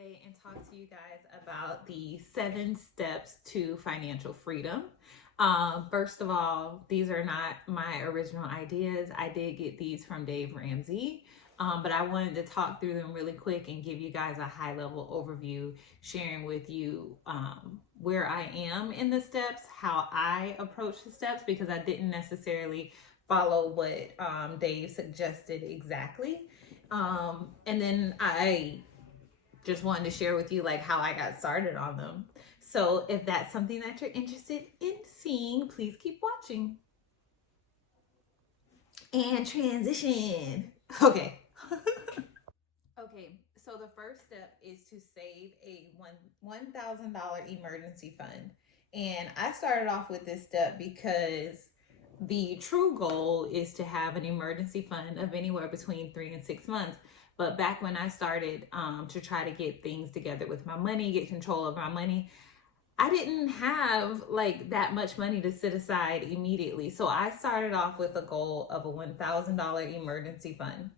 today and talk to you guys about the 7 steps to financial freedom. First of all, these are not my original ideas. I did get these from Dave Ramsey, but I wanted to talk through them really quick and give you guys a high level overview, sharing with you where I am in the steps, how I approach the steps, because I didn't necessarily follow what Dave suggested exactly. And then I just wanted to share with you like how I got started on them. So if that's something that you're interested in seeing, please keep watching. And transition. Okay. Okay, so the first step is to save a $1,000 emergency fund. And I started off with this step because the true goal is to have an emergency fund of anywhere between 3 and 6 months. But back when I started to try to get things together with my money, get control of my money, I didn't have like that much money to set aside immediately. So I started off with a goal of a $1,000 emergency fund.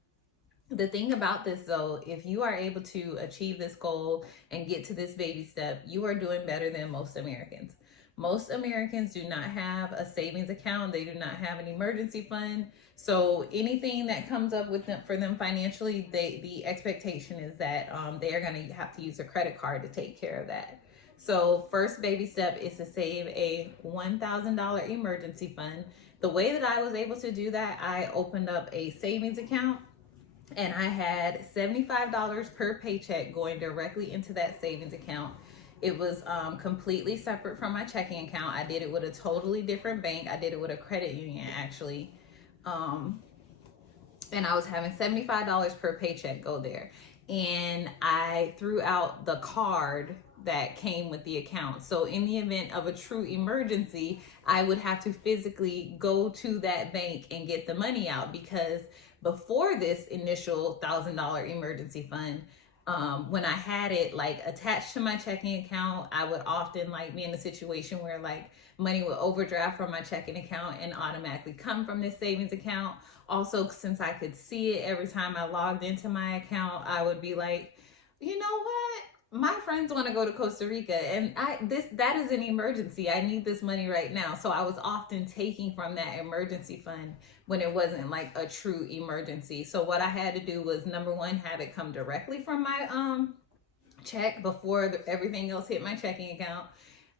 The thing about this though, if you are able to achieve this goal and get to this baby step, you are doing better than most Americans. Most Americans do not have a savings account. They do not have an emergency fund. So anything that comes up with them for them financially, the expectation is that they are going to have to use a credit card to take care of that. So first baby step is to save a $1,000 emergency fund. The way that I was able to do that, I opened up a savings account and I had $75 per paycheck going directly into that savings account. It was completely separate from my checking account. I did it with a totally different bank. I did it with a credit union actually. And I was having $75 per paycheck go there. And I threw out the card that came with the account. So in the event of a true emergency, I would have to physically go to that bank and get the money out, because before this initial $1,000 emergency fund, when I had it like attached to my checking account, I would often like be in a situation where like money would overdraft from my checking account and automatically come from this savings account. Also, since I could see it every time I logged into my account, I would be like, you know what? My friends want to go to Costa Rica and that is an emergency. I need this money right now. So I was often taking from that emergency fund when it wasn't like a true emergency. So what I had to do was, number one, have it come directly from my check before everything else hit my checking account.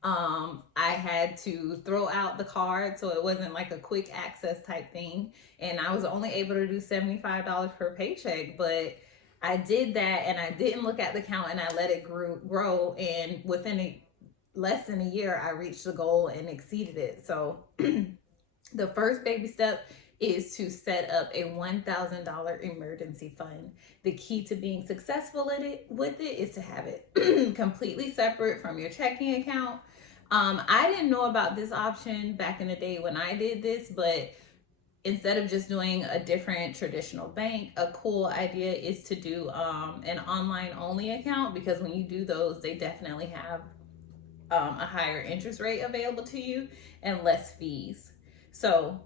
I had to throw out the card, so it wasn't like a quick access type thing. And I was only able to do $75 per paycheck, but I did that and I didn't look at the account and I let it grow. And within less than a year, I reached the goal and exceeded it. So the first baby step is to set up a $1,000 emergency fund. The key to being successful with it is to have it completely separate from your checking account. I didn't know about this option back in the day when I did this, but instead of just doing a different traditional bank, a cool idea is to do an online only account, because when you do those, they definitely have a higher interest rate available to you and less fees. So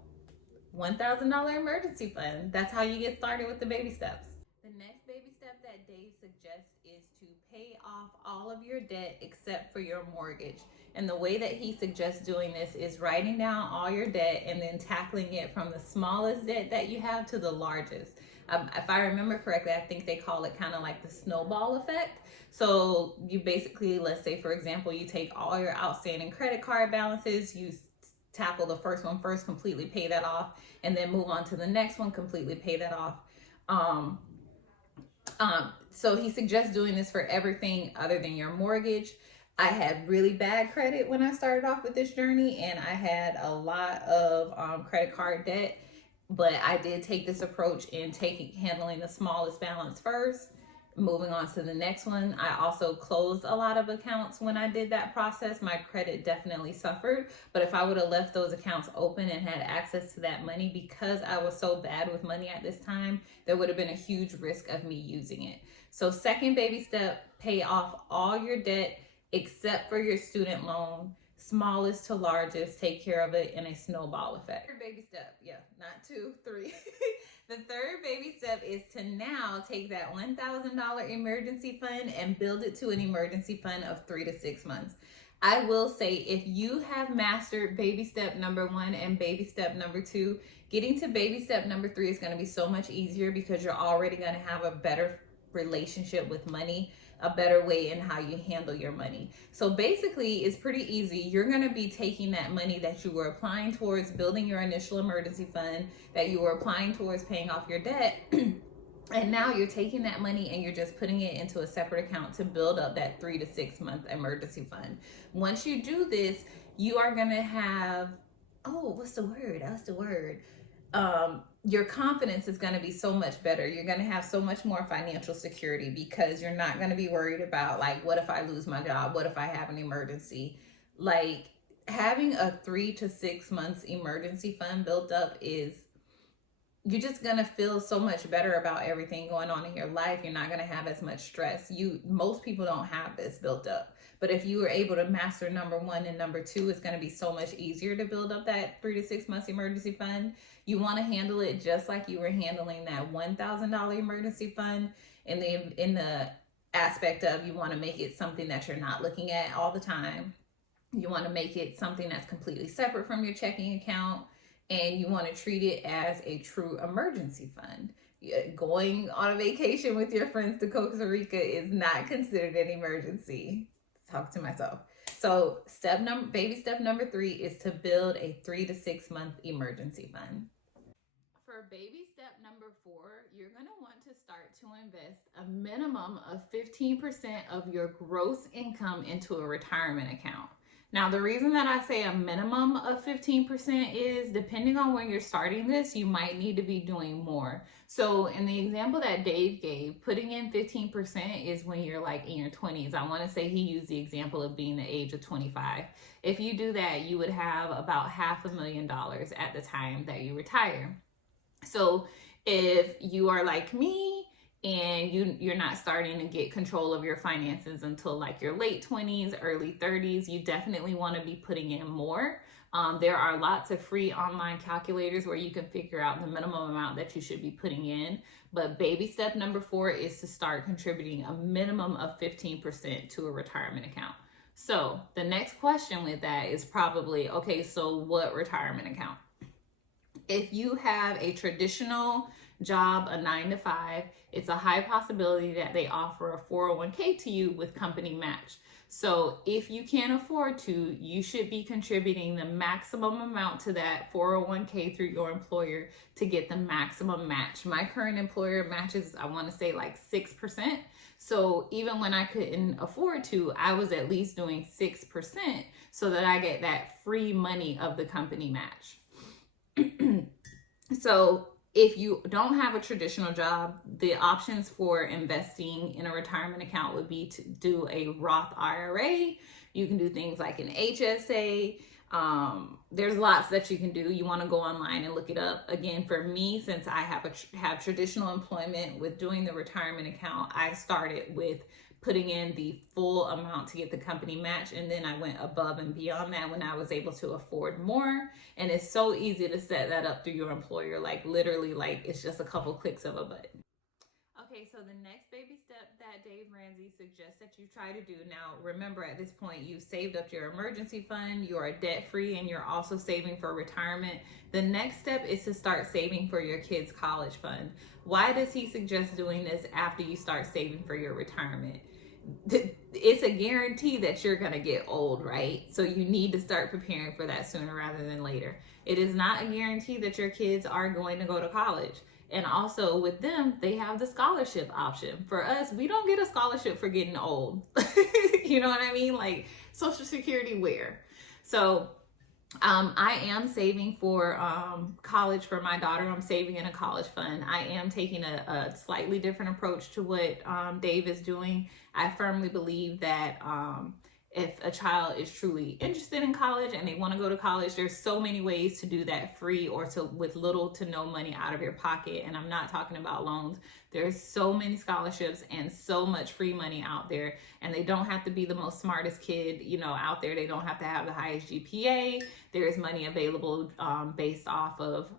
$1,000 emergency fund. That's how you get started with the baby steps. The next baby step that Dave suggests is to pay off all of your debt except for your mortgage. And the way that he suggests doing this is writing down all your debt and then tackling it from the smallest debt that you have to the largest. If I remember correctly, I think they call it kind of like the snowball effect. So you basically, let's say for example, you take all your outstanding credit card balances, you tackle the first one first, completely pay that off, and then move on to the next one, completely pay that off. So he suggests doing this for everything other than your mortgage. I had really bad credit when I started off with this journey, and I had a lot of credit card debt, but I did take this approach in handling the smallest balance first, moving on to the next one. I also closed a lot of accounts when I did that process. My credit definitely suffered, but if I would have left those accounts open and had access to that money, because I was so bad with money at this time, there would have been a huge risk of me using it. So second baby step, pay off all your debt except for your student loan, smallest to largest, take care of it in a snowball effect. Third baby step, yeah, not 2, 3. The third baby step is to now take that $1,000 emergency fund and build it to an emergency fund of 3 to 6 months. I will say, if you have mastered baby step number 1 and baby step number 2, getting to baby step number 3 is going to be so much easier because you're already going to have a better relationship with money, a better way in how you handle your money. So basically, it's pretty easy. You're going to be taking that money that you were applying towards building your initial emergency fund, that you were applying towards paying off your debt. And now you're taking that money and you're just putting it into a separate account to build up that 3 to 6 month emergency fund. Once you do this, you are going to have, your confidence is going to be so much better. You're going to have so much more financial security because you're not going to be worried about, like, what if I lose my job? What if I have an emergency? Like, having a 3 to 6 months emergency fund built up you're just going to feel so much better about everything going on in your life. You're not going to have as much stress. Most people don't have this built up. But if you were able to master number 1 and number 2, it's going to be so much easier to build up that 3 to 6 months emergency fund. You want to handle it just like you were handling that $1,000 emergency fund in the aspect of, you want to make it something that you're not looking at all the time. You want to make it something that's completely separate from your checking account. And you want to treat it as a true emergency fund. Going on a vacation with your friends to Costa Rica is not considered an emergency. Talk to myself. So baby step number 3 is to build a 3 to 6 month emergency fund. For baby step number 4, you're going to want to start to invest a minimum of 15% of your gross income into a retirement account. Now, the reason that I say a minimum of 15% is, depending on when you're starting this, you might need to be doing more. So in the example that Dave gave, putting in 15% is when you're like in your 20s. I want to say he used the example of being the age of 25. If you do that, you would have about $500,000 at the time that you retire. So if you are like me, and you're not starting to get control of your finances until like your late 20s, early 30s, you definitely want to be putting in more. There are lots of free online calculators where you can figure out the minimum amount that you should be putting in. But baby step number 4 is to start contributing a minimum of 15% to a retirement account. So the next question with that is probably, okay, so what retirement account? If you have a traditional job, a 9 to 5, it's a high possibility that they offer a 401k to you with company match. So if you can't afford to, you should be contributing the maximum amount to that 401k through your employer to get the maximum match. My current employer matches, I want to say like 6%. So even when I couldn't afford to, I was at least doing 6% so that I get that free money of the company match. So if you don't have a traditional job, the options for investing in a retirement account would be to do a Roth IRA. You can do things like an HSA. There's lots that you can do. You want to go online and look it up. Again, for me, since I have traditional employment with doing the retirement account, I started with putting in the full amount to get the company match, and then I went above and beyond that when I was able to afford more. And it's so easy to set that up through your employer, like literally, like it's just a couple clicks of a button. Okay, so the next baby step that Dave Ramsey suggests that you try to do, now remember, at this point you've saved up your emergency fund, you are debt free, and you're also saving for retirement. The next step is to start saving for your kids' college fund. Why does he suggest doing this after you start saving for your retirement? It's a guarantee that you're going to get old, right? So you need to start preparing for that sooner rather than later. It is not a guarantee that your kids are going to go to college. And also with them, they have the scholarship option. For us, we don't get a scholarship for getting old. You know what I mean? Like Social Security where? So I am saving for college for my daughter. I'm saving in a college fund. I am taking a slightly different approach to what Dave is doing. I firmly believe that if a child is truly interested in college and they want to go to college, there's so many ways to do that free or with little to no money out of your pocket. And I'm not talking about loans. There's so many scholarships and so much free money out there, and they don't have to be the most smartest kid, out there. They don't have to have the highest GPA. There is money available based off of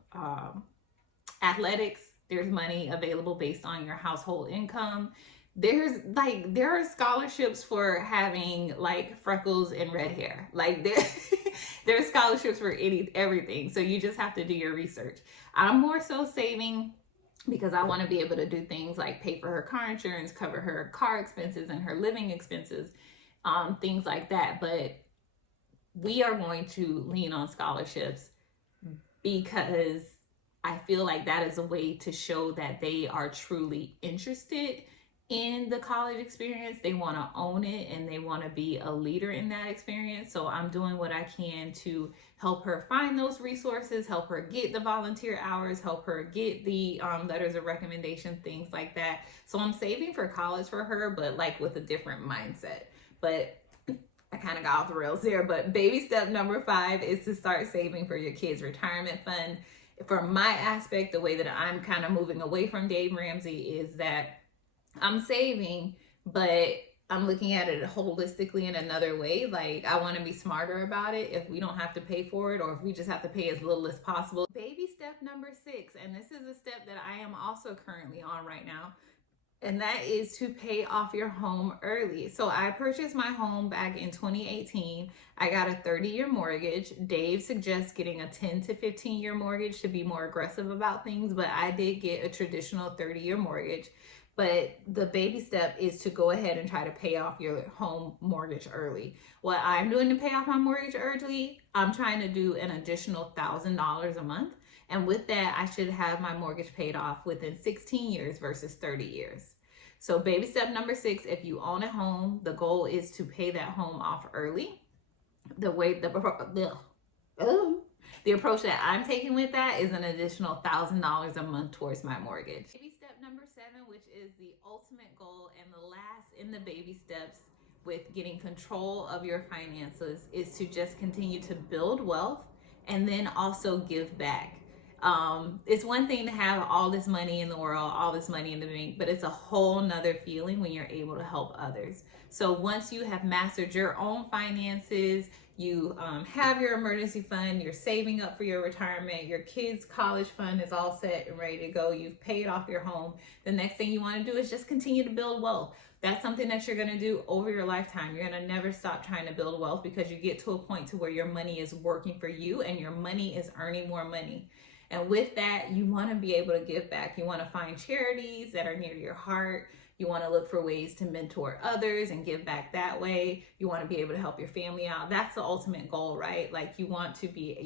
athletics. There's money available based on your household income. There are scholarships for having like freckles and red hair. Like there's scholarships for everything. So you just have to do your research. I'm more so saving because I want to be able to do things like pay for her car insurance, cover her car expenses and her living expenses, things like that. But we are going to lean on scholarships because I feel like that is a way to show that they are truly interested in the college experience. They want to own it and they want to be a leader in that experience. So I'm doing what I can to help her find those resources, help her get the volunteer hours, help her get the letters of recommendation, things like that. So I'm saving for college for her, but like with a different mindset. But I kind of got off the rails there. But baby step number 5 is to start saving for your kids' retirement fund. From my aspect, the way that I'm kind of moving away from Dave Ramsey is that I'm saving, but I'm looking at it holistically in another way. Like, I want to be smarter about it if we don't have to pay for it, or if we just have to pay as little as possible. Baby step number 6, and this is a step that I am also currently on right now, and that is to pay off your home early. So I purchased my home back in 2018. I got a 30-year mortgage. Dave suggests getting a 10 to 15-year mortgage to be more aggressive about things, but I did get a traditional 30-year mortgage. But the baby step is to go ahead and try to pay off your home mortgage early. What I'm doing to pay off my mortgage early, I'm trying to do an additional $1,000 a month. And with that, I should have my mortgage paid off within 16 years versus 30 years. So baby step number 6, if you own a home, the goal is to pay that home off early. The approach that I'm taking with that is an additional $1,000 a month towards my mortgage. Baby step number 7, which is the ultimate goal and the last in the baby steps with getting control of your finances, is to just continue to build wealth and then also give back. It's one thing to have all this money in the world, all this money in the bank, but it's a whole nother feeling when you're able to help others. So once you have mastered your own finances, you have your emergency fund, you're saving up for your retirement, your kids' college fund is all set and ready to go, you've paid off your home, the next thing you want to do is just continue to build wealth. That's something that you're going to do over your lifetime. You're going to never stop trying to build wealth because you get to a point to where your money is working for you and your money is earning more money. And with that, you want to be able to give back. You want to find charities that are near your heart. You want to look for ways to mentor others and give back that way. You want to be able to help your family out. That's the ultimate goal, right? Like, you want to be,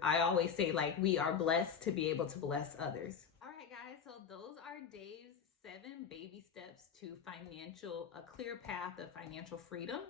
I always say, like, we are blessed to be able to bless others. All right, guys. So those are Dave's 7 baby steps to a clear path of financial freedom.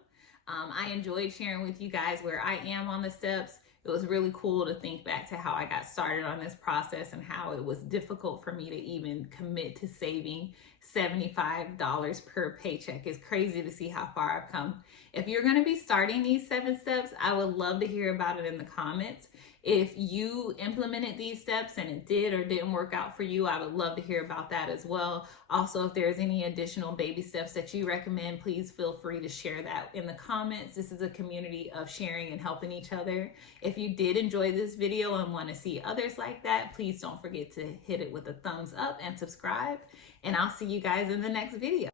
I enjoyed sharing with you guys where I am on the steps. It was really cool to think back to how I got started on this process and how it was difficult for me to even commit to saving $75 per paycheck. It's crazy to see how far I've come. If you're going to be starting these 7 steps, I would love to hear about it in the comments. If you implemented these steps and it did or didn't work out for you, I would love to hear about that as well. Also, if there's any additional baby steps that you recommend, please feel free to share that in the comments. This is a community of sharing and helping each other. If you did enjoy this video and want to see others like that, please don't forget to hit it with a thumbs up and subscribe. And I'll see you guys in the next video.